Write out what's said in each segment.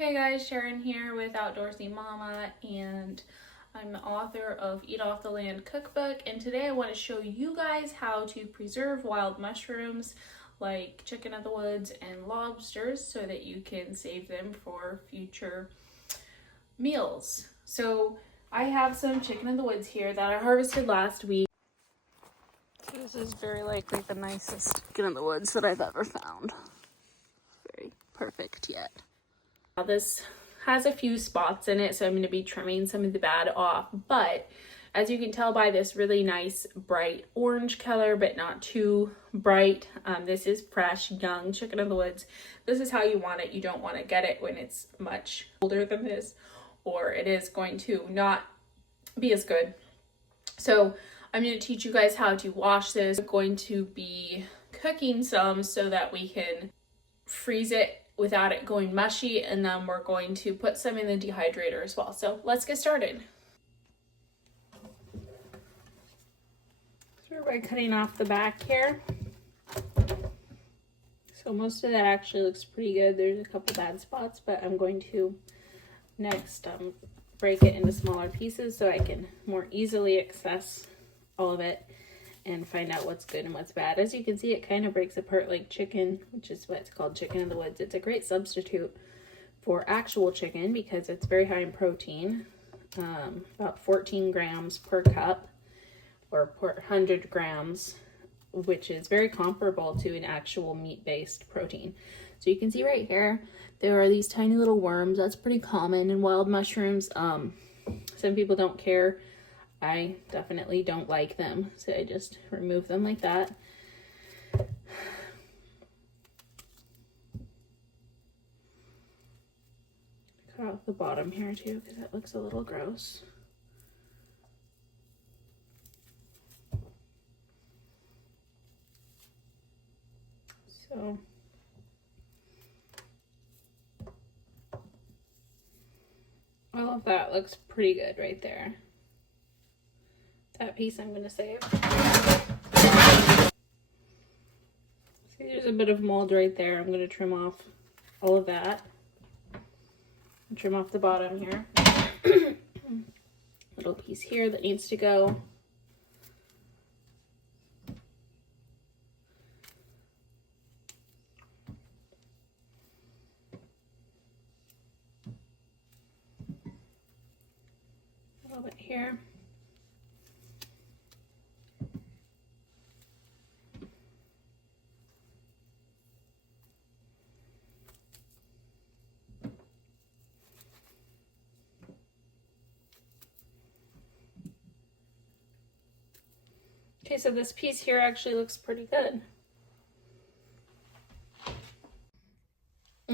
Hey guys, Sharon here with Outdoorsy Mama, and I'm the author of Eat Off the Land cookbook, and today I want to show you guys how to preserve wild mushrooms like chicken of the woods and lobsters so that you can save them for future meals. So I have some chicken of the woods here that I harvested last week. So this is very likely the nicest chicken of the woods that I've ever found. Very perfect yet. Now this has a few spots in it, so I'm going to be trimming some of the bad off, but as you can tell by this really nice bright orange color, but not too bright, this is fresh, young chicken of the woods. This is how you want it. You don't want to get it when it's much older than this, or it is going to not be as good. So I'm going to teach you guys how to wash this. I'm going to be cooking some so that we can freeze it without it going mushy, and then we're going to put some in the dehydrator as well. So let's get started. Start by cutting off the back here. So most of that actually looks pretty good. There's a couple bad spots, but I'm going to next break it into smaller pieces so I can more easily access all of it and find out what's good and what's bad. As you can see, it kind of breaks apart like chicken, which is what's called chicken of the woods. It's a great substitute for actual chicken because it's very high in protein, about 14 grams per cup or per 100 grams, which is very comparable to an actual meat-based protein. So you can see right here, there are these tiny little worms. That's pretty common in wild mushrooms. Some people don't care. I definitely don't like them, so I just remove them like that. Cut off the bottom here too, because that looks a little gross. So all of that looks pretty good right there. That piece I'm going to save. See, there's a bit of mold right there. I'm going to trim off all of that. Trim off the bottom here. Little piece here that needs to go. A little bit here. Okay, so this piece here actually looks pretty good.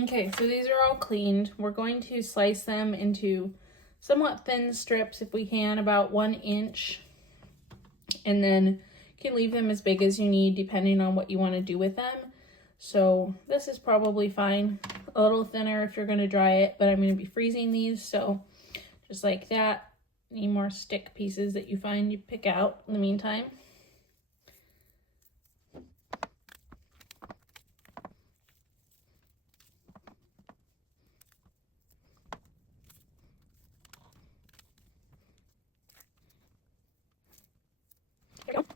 Okay, so these are all cleaned. We're going to slice them into somewhat thin strips if we can, about 1 inch. And then you can leave them as big as you need depending on what you want to do with them. So this is probably fine. A little thinner if you're going to dry it, but I'm going to be freezing these. So just like that. Any more stick pieces that you find, you pick out in the meantime. There we go.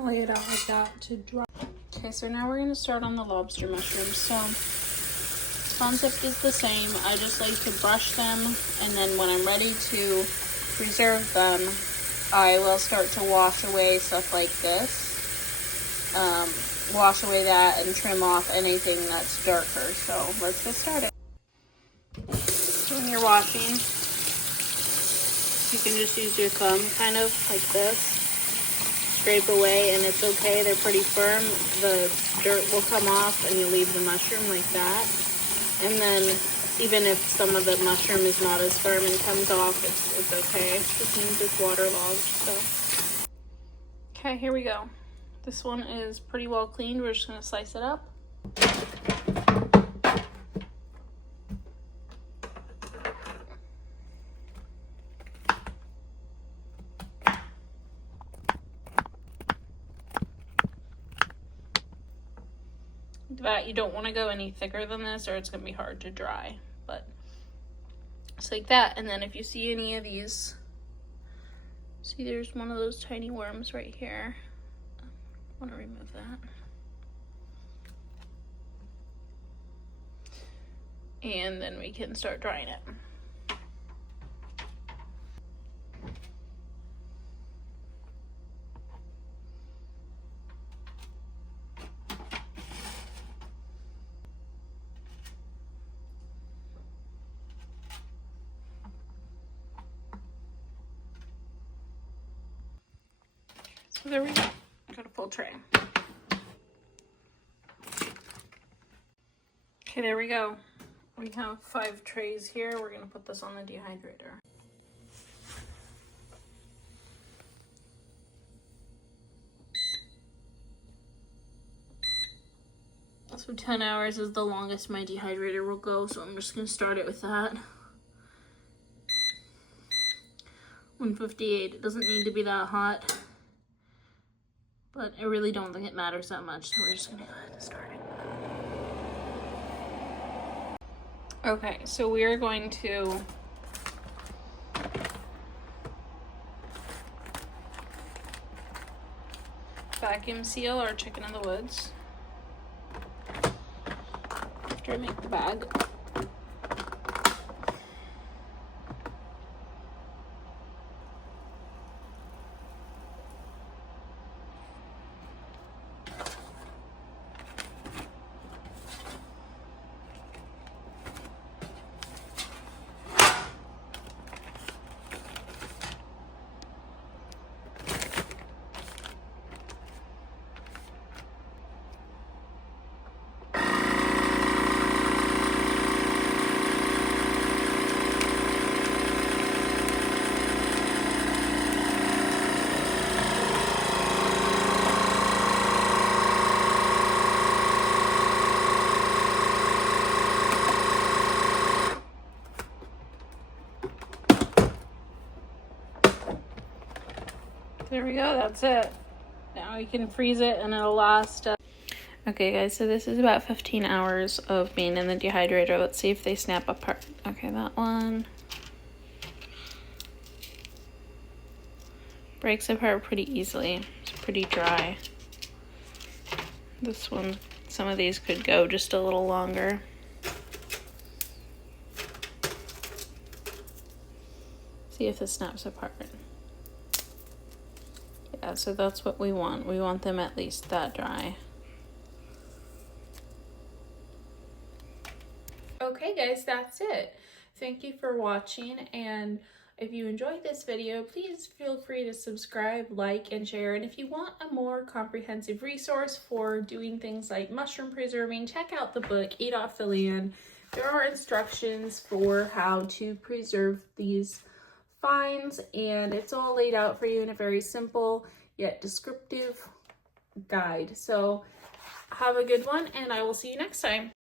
Lay it out like that to dry. Okay, so now we're going to start on the lobster mushrooms. So concept is the same. I just like to brush them, and then when I'm ready to preserve them, I will start to wash away stuff like this. Wash away that and trim off anything that's darker. So let's get started. So when you're washing, you can just use your thumb kind of like this. Scrape away, and it's okay. They're pretty firm. The dirt will come off and you leave the mushroom like that. And then even if some of the mushroom is not as firm and comes off, it's okay. This means it's waterlogged. So okay, here we go. This one is pretty well cleaned. We're just going to slice it up. That you don't want to go any thicker than this or it's going to be hard to dry. But it's like that. And then if you see any of these, see there's one of those tiny worms right here. I want to remove that. And then we can start drying it. So there we go. Got a full tray. Okay, there we go. We have 5 trays here. We're going to put this on the dehydrator. So 10 hours is the longest my dehydrator will go, so I'm just going to start it with that. 158. It doesn't need to be that hot, but I really don't think it matters that much, so we're just going to go ahead and start it. Okay, so we are going to vacuum seal our chicken in the woods after I make the bag. There we go, that's it. Now we can freeze it and it'll last. Okay guys, so this is about 15 hours of being in the dehydrator. Let's see if they snap apart. Okay, that one breaks apart pretty easily. It's pretty dry. This one, some of these could go just a little longer. See if this snaps apart. Yeah, so that's what we want. We want them at least that dry. Okay guys, that's it. Thank you for watching, and if you enjoyed this video, please feel free to subscribe, like, and share. And if you want a more comprehensive resource for doing things like mushroom preserving, check out the book, Eat Off the Land. There are instructions for how to preserve these finds, and it's all laid out for you in a very simple yet descriptive guide. So have a good one, and I will see you next time.